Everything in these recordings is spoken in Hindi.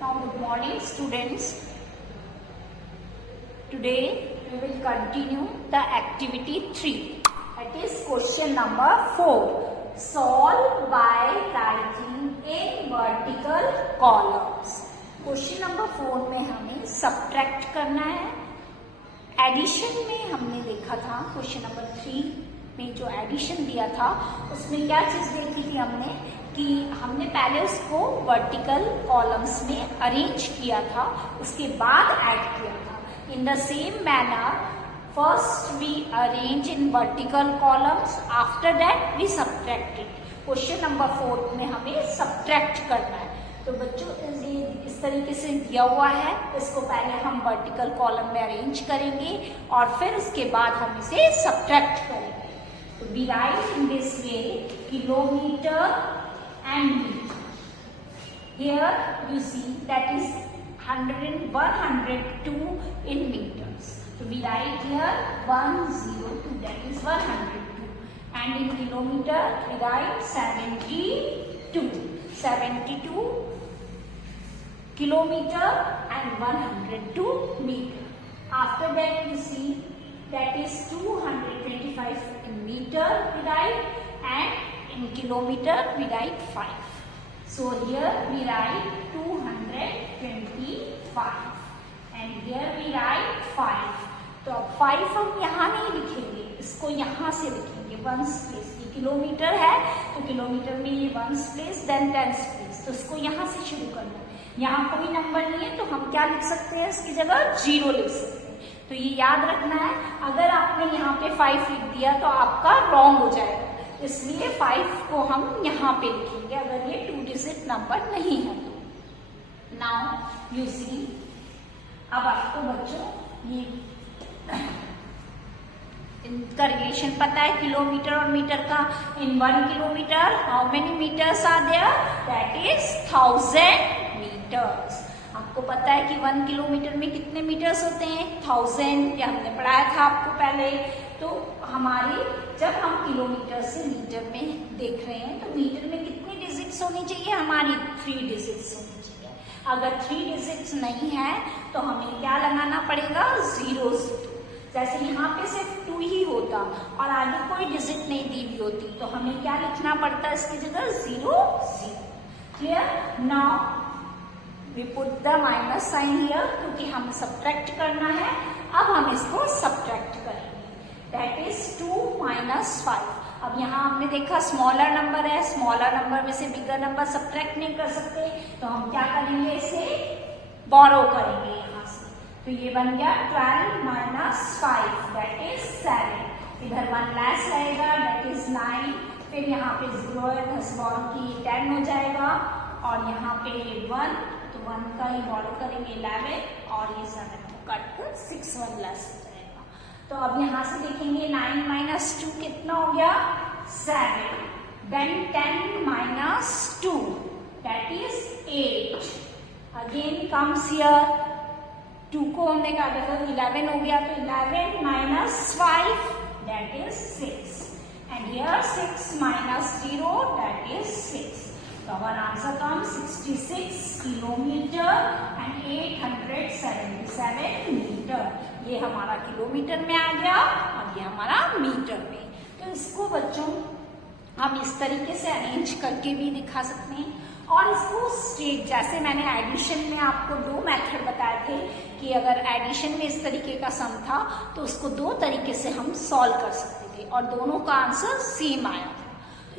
Now good morning students. Today we will continue the activity 3. That is question number 4. Solve by writing in vertical columns. Question number 4 में हमें subtract करना है. एडिशन में हमने देखा था क्वेश्चन नंबर 3 में जो एडिशन दिया था उसमें क्या चीज देखी थी हमने कि हमने पहले उसको वर्टिकल कॉलम्स में अरेंज किया था, उसके बाद ऐड किया था. In the same manner first we arrange in vertical columns, after that we subtract it. Question number 4 में हमें सब्ट्रैक्ट करना है. तो बच्चों इस तरीके से दिया हुआ है, इसको पहले हम वर्टिकल कॉलम में अरेंज करेंगे और फिर उसके बाद हम इसे सब्ट्रैक्ट करेंगे. तो we write in this way kilometer and meter. Here you see that is 102 in meters. So we write here 102, that is 102. And in kilometer we write 72. 72 kilometer and 102 meter. After that you see that is 225 in meter we write, and in kilometer we write 5. So here we write 225 and here we write 5. तो अब 5 हम यहाँ नहीं लिखेंगे, इसको यहाँ से लिखेंगे वंस प्लेस. ये किलोमीटर है तो किलोमीटर में ये ones place then tens place, तो इसको यहाँ से शुरू करना है. यहाँ कोई नंबर नहीं है तो हम क्या लिख सकते हैं, इसकी जगह 0 लिख सकते हैं. तो ये याद रखना है, अगर आपने यहाँ पे 5 लिख दिया तो आपका रॉन्ग हो जाएगा, इसलिए 5 को हम यहाँ पे लिखेंगे अगर ये 2 डिजिट नंबर नहीं है तो. नाउ यू सी, अब आपको बच्चों ये इनका रिलेशन पता है किलोमीटर और मीटर का. In 1 kilometer how many meters are there, that is 1000 meters. आपको पता है कि 1 किलोमीटर में कितने मीटर्स होते हैं, 1000. ये हमने पढ़ाया था आपको पहले. तो हमारी जब हम किलोमीटर से मीटर में देख रहे हैं तो मीटर में कितनी डिजिट्स होनी चाहिए, हमारी 3 डिजिट्स होनी चाहिए. अगर 3 डिजिट्स नहीं है तो हमें क्या लगाना पड़ेगा, 0 0. जैसे यहाँ पे सिर्फ 2 ही होता और आगे कोई डिजिट नहीं दी हुई होती तो हमें क्या लिखना पड़ता है इसकी जगह, 0 0. Clear. Now we put the minus sign here क्योंकि हमें सब्ट्रैक्ट करना है. अब हम इसको सब्ट्रैक्ट करेंगे, दैट इज 2 minus 5. अब यहाँ हमने देखा स्मॉलर नंबर है, स्मॉलर नंबर में से बिगर नंबर सब्ट्रैक्ट नहीं कर सकते तो हम क्या करेंगे, इसे बोरो करेंगे यहाँ से. तो ये बन गया 12 minus 5, दैट इज 7. इधर 1 लेस रहेगा, दैट इज 9. फिर यहाँ पे 0 है, 10 बोरो की 10 हो जाएगा और यहाँ पे 1, तो 1 का ही बोरो करेंगे 11 और ये 7 को कट कर 6 1 लेस हो जाएगा. तो अब यहाँ से देखेंगे 9 minus 2 कितना हो गया, 7. Then 10 minus 2 that is 8. Again comes here 2 को हमने काटा तो 11 हो गया, तो 11 minus 5 that is 6. And here 6 minus 0 that is 6. So our answer comes 66 kilometer and 877 meter. ये हमारा किलोमीटर में आ गया और ये हमारा मीटर में. तो इसको बच्चों हम इस तरीके से अरेंज करके भी दिखा सकते हैं और इसको स्ट्रेट, जैसे मैंने एडिशन में आपको 2 मेथड बताए थे कि अगर एडिशन में इस तरीके का सम था तो उसको 2 तरीके से हम सॉल्व कर सकते थे और दोनों का आंसर सेम आया था.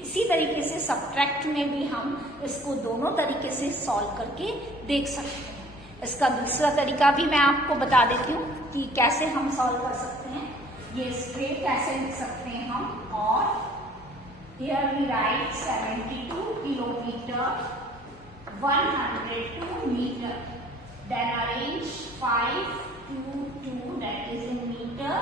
इसी तरीके से सब्ट्रैक्ट में भी हम इसको दोनों तरीके से सॉल्व करके देख सकते हैं. इसका दूसरा तरीका भी मैं आपको बता देती हूँ कि कैसे हम सॉल्व कर सकते हैं. ये स्ट्रेट कैसे लिख सकते हैं हम, और here we write 72 kilometer 102 meter. Then arrange 5 2 2 that is in meter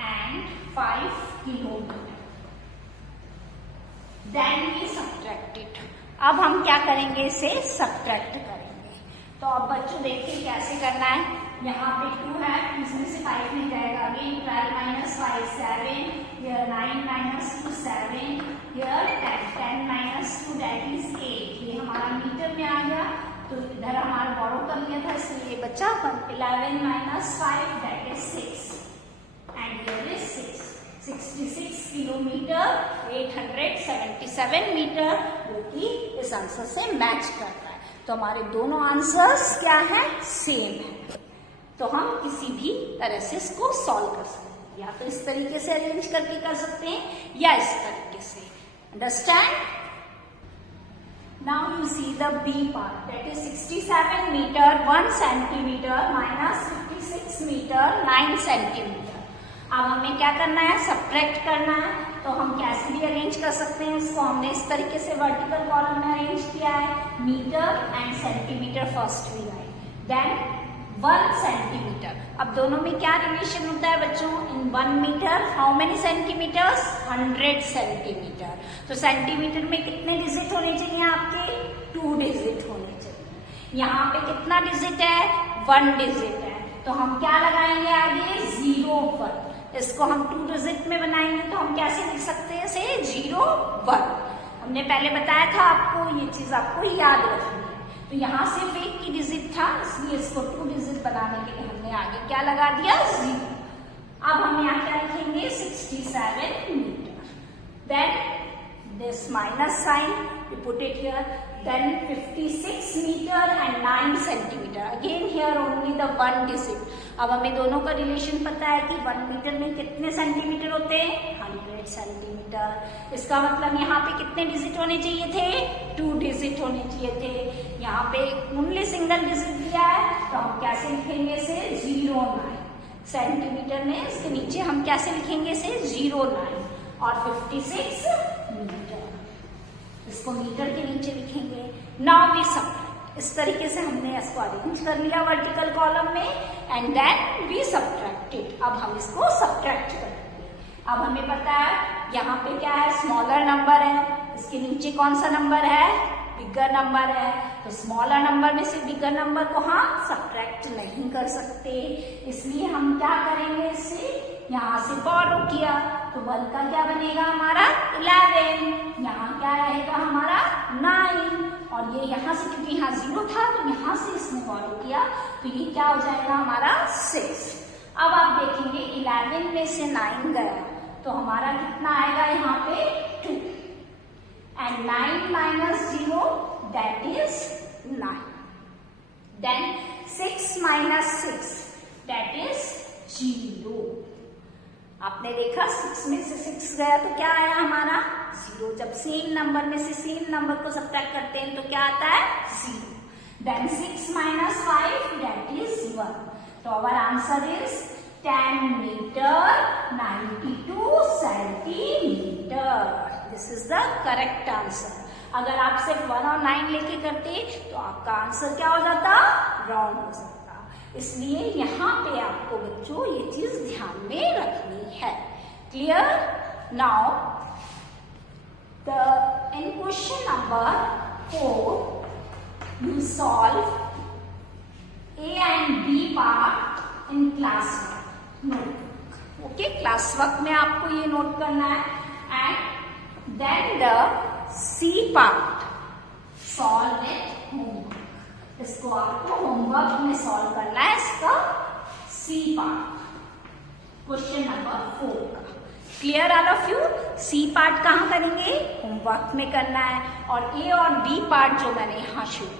and 5 kilometer. Then we subtract it. अब हम क्या करेंगे, इसे सब्ट्रैक्ट करेंगे. तो अब बच्चों देखिए कैसे करना है. यहाँ पे 2 है, इसमें से 5 नहीं जाएगा. Again 12 minus 5 7. Here 9 minus 2 7. Here 10 minus 2 that is 8. ये हमारा मीटर में आ गया. तो इधर हमारा बचा 11 minus 5 that is 6 and here is 6. 66 kilometre 877 metre जो कि इस आंसर से मैच कर रहा है। तो हमारे दोनों आंसर्स क्या है, सेम है। तो हम किसी भी तरह से इसको सॉल्व कर सकते हैं, या तो इस तरीके से अरेंज करके कर सकते हैं या इस तरीके से। Understand? Now you see the B part, that is 67 meter 1 centimeter minus 56 meter 9 centimeter. अब हमें क्या करना है, सब्ट्रैक्ट करना है। तो हम कैसे भी अरेंज कर सकते हैं इसको। हमने इस तरीके से वर्टिकल कॉलम में अरेंज किया है, मीटर एंड सेंटीमीटर फर्स्ट भी आए, देन 1 सेंटीमीटर। अब दोनों में क्या रिलेशन होता है बच्चों, in 1 meter how many centimeters, 100 centimeter. तो सेंटीमीटर में कितने डिजिट होने चाहिए आपके, 2 डिजिट होने चाहिए। यहाँ पे कितना डिजिट है, 1 डिजिट है। तो हम क्या लगाएंगे आगे, 0 1। इसको हम 2 डिजिट में बनाएंगे तो हम कैसे लिख सकते हैं इसे, 0 1। हमने पहले बताया था आपको, ये चीज आपको याद रखनी है। तो यहाँ सिर्फ 1 की डिजिट था, इसलिए इसको 2 डिजिट बनाने के लिए हमने आगे क्या लगा दिया, 0। अब हम यहाँ क्या लिखेंगे, 67 meter. Then this minus sign, we put it here, then 56 meter and 9 centimeter. Again here only the 1 digit. अब हमें दोनों का रिलेशन पता है कि 1 मीटर में कितने सेंटीमीटर होते हैं, 100 सेंटीमीटर। इसका मतलब यहाँ पे कितने डिजिट होने चाहिए थे, 2 डिजिट होने चाहिए थे। यहाँ पे ओनली सिंगल डिजिट दिया है, तो हम कैसे लिखेंगे इसे, 09 सेंटीमीटर में। इसके नीचे हम कैसे लिखेंगे इसे, 09 और 56 मीटर, इसको मीटर के नीचे लिखेंगे। नाउ वी सब्ट्रैक्ट, इस तरीके से हमने इसको अरेंज कर लिया वर्टिकल कॉलम में, एंड देन वी सब्ट्रैक्टेड। अब हम इसको सब्ट्रैक्ट करेंगे। अब हमें पता है यहाँ पे क्या है, स्मॉलर नंबर है, इसके नीचे कौन सा नंबर है, बिगर नंबर है। तो स्मॉलर नंबर में से बिगर नंबर को हम सब्ट्रैक्ट नहीं कर सकते, इसलिए हम क्या करेंगे, इससे यहाँ से बोरो किया तो 1 का क्या बनेगा हमारा, 11। यहाँ क्या रहेगा हमारा, 9। और ये यहाँ से, क्योंकि यहाँ 0 था तो यहाँ से इसने बोरो किया, तो ये क्या हो जाएगा हमारा, 6। अब आप देखेंगे 11 में से 9 गया तो हमारा कितना आएगा यहाँ पे, 2। And 9 minus 0 that is 9. Then 6 minus 6 that is 0. आपने देखा 6 में से 6 गया तो क्या आया हमारा, 0। जब सेम नंबर में से सेम नंबर को सब्ट्रैक्ट करते हैं तो क्या आता है, 0। Then 6 minus 5 that is 1. तो our answer is 10 meter 92 centimeter. This is the correct answer. अगर आप सिर्फ 1 और 9 लेके करते तो आपका आंसर क्या हो जाता, रॉन्ग हो जाता। इसलिए यहाँ पे आपको बच्चों ये चीज ध्यान में रखनी है। Clear? Now in question number 4 you solve A and B part in class work. Okay, class work में आपको ये नोट करना है। And then the C part solve it homework. इसको आपको होमवर्क में सॉल्व करना है, इसका C पार्ट क्वेश्चन नंबर 4 का। Clear all of you? C part कहाँ करेंगे, होमवर्क में करना है, और A और B पार्ट जो मैंने यहाँ शुरू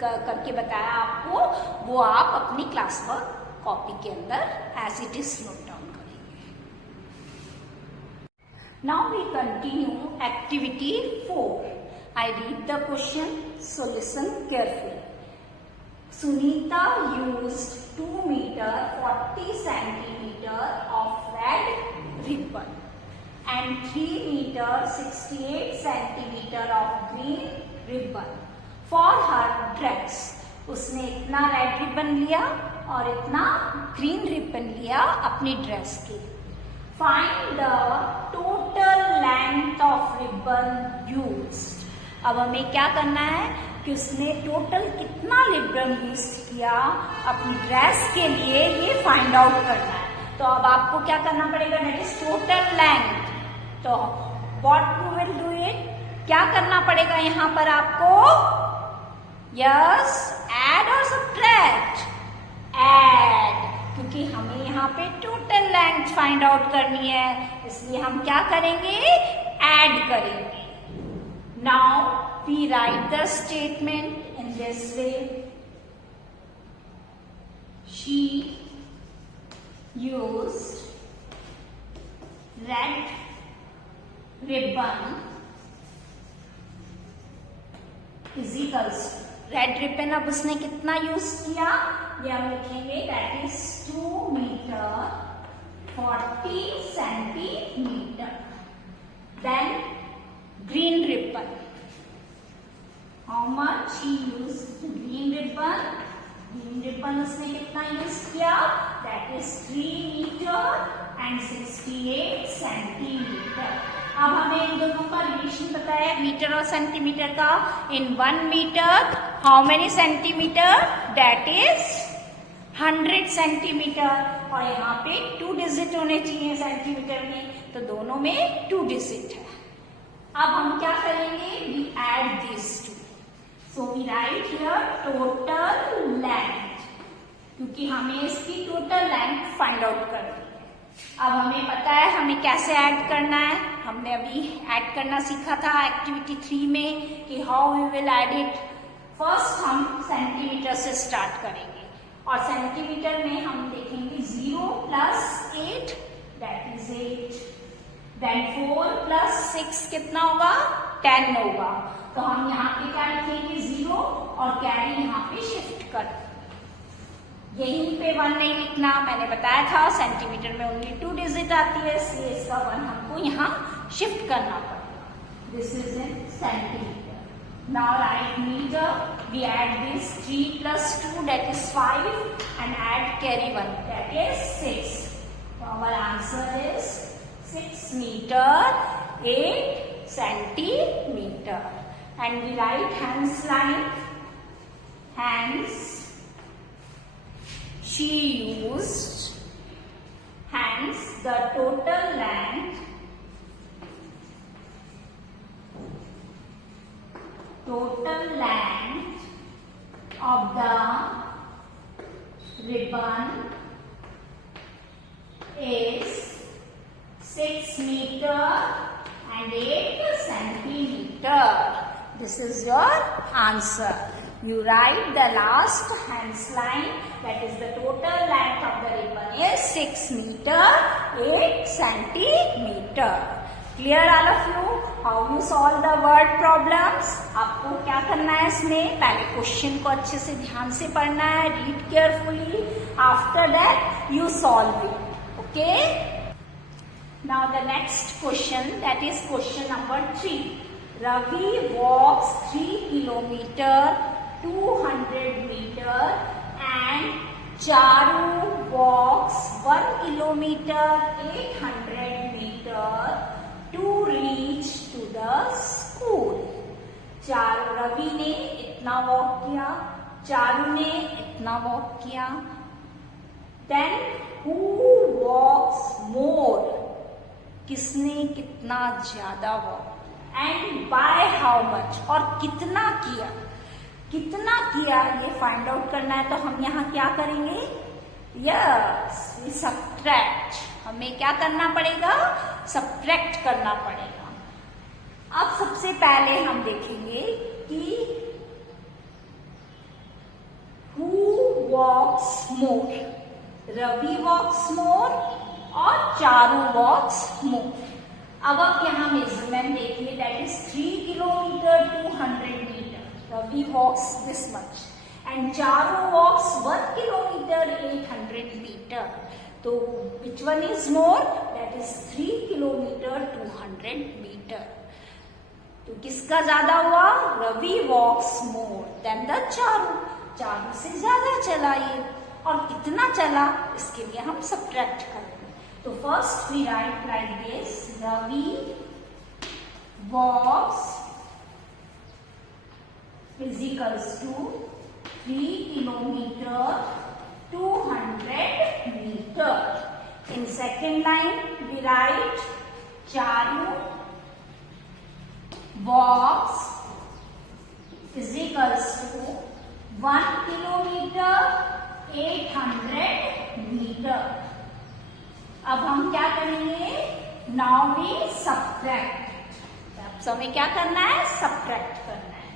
करके बताया आपको, वो आप अपनी क्लास वर्क कॉपी के अंदर as it is note down करेंगे। Now we continue activity 4। I read the question, so listen carefully. Sunita used 2 meter 40 centimeter of red ribbon and 3 meter 68 centimeter of green ribbon for her dress. उसने इतना रेड रिबन लिया और इतना ग्रीन रिबन लिया अपनी ड्रेस के। Find the total length of ribbon used. अब हमें क्या करना है कि उसने टोटल कितना रिबन यूज किया अपनी ड्रेस के लिए, ये फाइंड आउट करना है। तो अब आपको क्या करना पड़ेगा, दैट इज टोटल लेंथ। तो what you will do it, क्या करना पड़ेगा यहाँ पर आपको, यस, ऐड और सब्ट्रैक्ट। क्योंकि हमें यहाँ पे टोटल लेंथ फाइंड आउट करनी है, इसलिए हम क्या करेंगे, ऐड करेंगे. Now we write the statement in this way. She used red ribbon is equals red ribbon. अब उसने कितना यूज किया, ये हम लिखेंगे, that is 2 meter 40 centimeter. Then green ribbon, how much he use green ribbon. Green ribbon उसने कितना यूज किया, that is 3 meter and 68 centimeter. अब हमें इन दोनों का रिलेशन पता है, मीटर और सेंटीमीटर का. In 1 meter how many centimeter, that is 100 centimeter. और यहाँ पे 2 डिजिट होने चाहिए सेंटीमीटर में, तो दोनों में 2 डिजिट है. अब हम क्या करेंगे, we add this to. So we write here total length, क्योंकि हमें इसकी टोटल लेंथ फाइंड आउट करनी है. अब हमें पता है हमें कैसे ऐड करना है. हमने अभी ऐड करना सीखा था एक्टिविटी 3 में कि how we will add it. First हम सेंटीमीटर से स्टार्ट करेंगे, और सेंटीमीटर में हम देखेंगे 0 + 8 दैट इज 8. देन 4 + 6 कितना होगा, 10 होगा. तो हम यहाँ पे क्या लिखेंगे, 0, और कैरी यहाँ पे शिफ्ट कर. यहीं पे 1 नहीं लिखना, मैंने बताया था सेंटीमीटर में ओनली 2 डिजिट आती है, इसलिए इसका 1 हमको यहाँ शिफ्ट करना पड़ेगा. This is in centimeter. Now write meter, we add this 3 + 2 that is 5 and add carry 1 that is 6. Our answer is 6 meter 8 centimeter. And we write hence line. Hence, she used, hence the total length of the ribbon is 6 meter and 8 centimeter. This is your answer. You write the last hands line, that is the total length of the ribbon is 6 meter 8 centimeter. Clear all of you? How you solve the word problems? आपको क्या करना है इसमें, पहले क्वेश्चन को अच्छे से ध्यान से पढ़ना है, read carefully. After that you solve it. Okay? Now the next question, that is question number 3. Ravi walks 3 kilometer 200 meter and Charu walks 1 kilometer 800 meter to reach to the school. Ravi ने इतना वॉक किया, चारू ने इतना वॉक किया. Then who walks more? किसने कितना ज्यादा walk, and by how much, और कितना किया. कितना किया ये फाइंड आउट करना है, तो हम यहाँ क्या करेंगे, यस सब्ट्रैक्ट. हमें क्या करना पड़ेगा, सब्ट्रैक्ट करना पड़ेगा. अब सबसे पहले हम देखेंगे कि who walks more. Ravi walks मोर और चारू वॉक्स मोर. अब आप यहाँ मेजरमेंट देखिए, that is 3 kilometer 200 meter. Ravi walks this much and Charu walks 1 kilometer 800 meter. So which one is more? That is 3 kilometer 200 meter. तो किसका ज्यादा हुआ, Ravi walks more than the Charu. Charu से ज्यादा चला ये, और कितना चला इसके लिए हम सब्ट्रैक्ट करेंगे. तो first we write like this, Ravi walks is equals to 3 kilometer 200 meter. In second line we write Charu walks is equals to 1 kilometer 800 meter. अब हम क्या करेंगे, नाउ वी सब्ट्रैक्ट। अब हमें क्या करना है, सब्ट्रैक्ट करना है।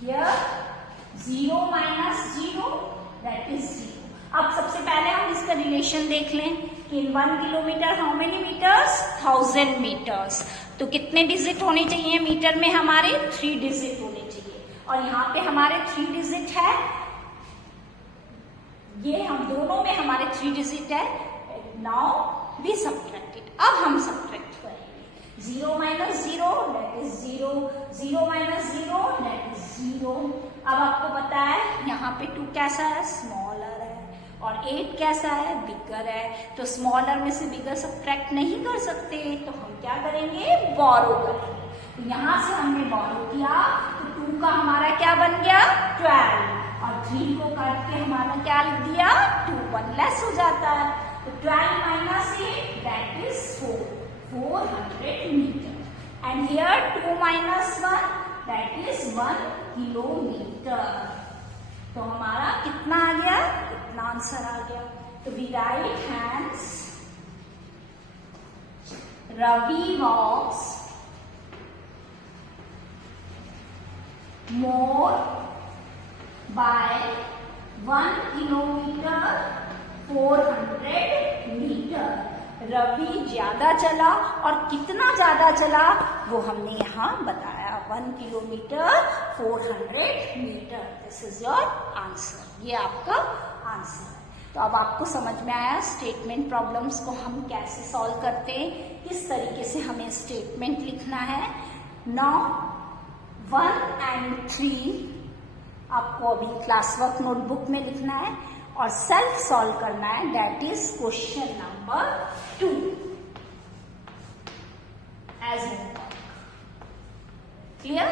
Here 0 minus 0 that is 0। अब सबसे पहले हम इसका रिलेशन देख लें कि in 1 kilometer how many meters, 1000 meters. तो कितने डिजिट होने चाहिए मीटर में, हमारे 3 डिजिट होने चाहिए। और यहाँ पे हमारे 3 डिजिट है, ये हम दोनों में हमारे 3 डिजिट है। Now we subtract it. अब हम सब्ट्रैक्ट करेंगे। 0 minus 0 that is 0, 0 minus 0 that is 0। अब आपको पता है यहाँ पे 2 कैसा है, स्मॉलर है, और 8 कैसा है, बिगर है। तो स्मॉलर में से बिगर सब्ट्रैक्ट नहीं कर सकते, तो हम क्या करेंगे, बोरो करेंगे। तो यहाँ से हमने बोरो किया, तो 2 का हमारा क्या बन गया, 12, और 3 को काट के हमारा क्या लिख दिया, 2, 1 लेस हो जाता है। तो 12 minus 8 that is 4, 400 meter. And here 2 minus 1 that is 1 kilometer. तो हमारा कितना आ गया, कितना आंसर आ गया। तो we write hence, Ravi walks more by 1 kilometer 400 meter. Ravi ज्यादा चला, और कितना ज्यादा चला वो हमने यहाँ बताया, 1 kilometer 400 meter. This is your answer, ये आपका आंसर है। तो अब आपको समझ में आया स्टेटमेंट प्रॉब्लम्स को हम कैसे सॉल्व करते हैं, किस तरीके से हमें स्टेटमेंट लिखना है। नाउ 1 and 3 आपको अभी क्लास वर्क नोटबुक में लिखना है, और सेल्फ सॉल्व करना है, that is question number 2 as homework. Clear?